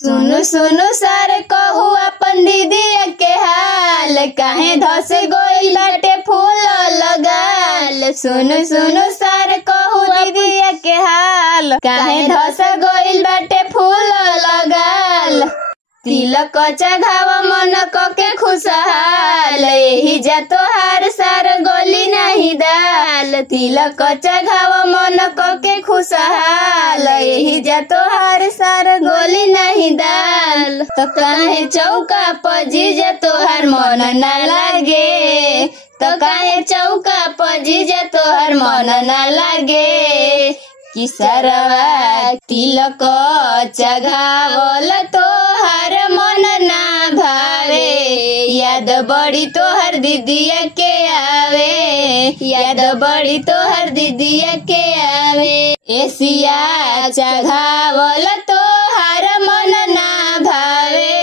सुनु सुनु सर कहू अपन दीदी के हाल, काहे धस गोइल बाटे फूल लगाल। सुनु सुनु सर कहू दीदी के हाल, काहे धस गोइल बाटे फूल लगाल। तिलक चढ़ाव मन के खुशहाल, यही जा तोहार सार गोली नहीं दाल। तिलक चढ़ाव मन के खुशहाल, यही जा तोहार सार गोली नहीं दाल। तो काहे चौका पजी जा तोहार मन ना लागे, तो काहे चौका पजी जा तोहार मन ना लागे। किसरवा तिलक चढ़ावल तोहार मन ना भावे, याद बड़ी तोहर दीदिया के आवे, याद बड़ी तोहर दीदिया के आवे। एसिया चढ़ावल तोहार मन ना भावे,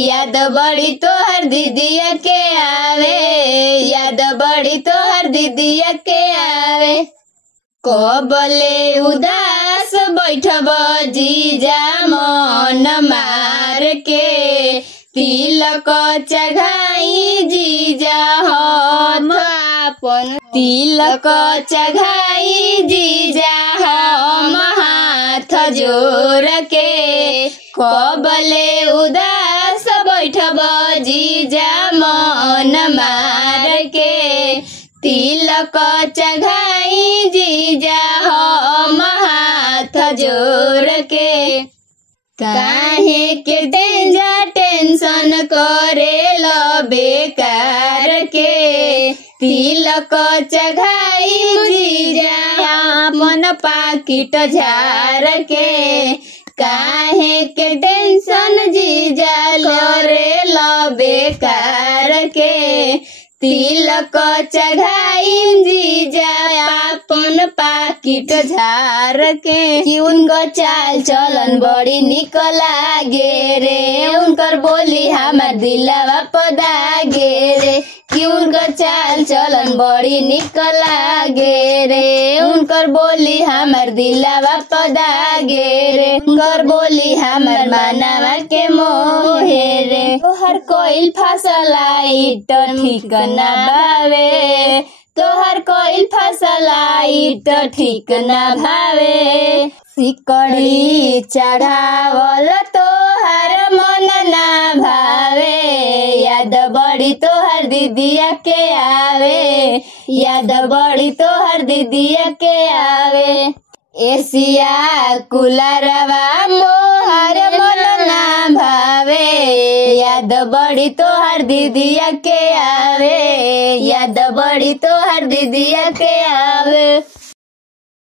याद बड़ी तोहर दीदिया के आवे, याद बड़ी तोहर दीदिया के आवे। कबले उदास बैठब जीजा मन मार के, तिलक चढ़ाई जीजा हम अपन, तिलक चढ़ाई जीजा हम हाथ जोड़ के। कबले उदास बैठब जीजा मन मार के, तिलक चढ़ाई जीजा हम हाथ जोड़ के। काहे के टेंशन करेल बेकार के, तिलक चढ़ाई जीजा अपन पाकिट झार के। काहे के टेंशन जीजा करेल बेकार के, तिलक चढ़ाई जीजा अपन पाकिट झार के। कि उनकर चाल चलन बड़ी निक लागे रे, उनकर बोली हमार दिलवा पदागे रे। कि उनकर चाल चलन बड़ी निक लागे रे, उनकर बोली हमार दिलवा पदागे रे। उनकर बोली हमार मानवा के मोहे रे। तोहर कोइल फसल आई तो ठीक ना भावे, तोहर कोइल फसल आई तो ठीक ना भावे। सिकड़ी चढ़ावल तोहर मन ना भावे, याद बड़ी तोहर दीदिया के आवे, याद बड़ी तोहर दीदिया के आवे। एसिया कुलरवा मोहर मन ना भावे, याद बड़ी तोहर दीदिया के आवे, याद बड़ी तोहर दीदिया के आवे।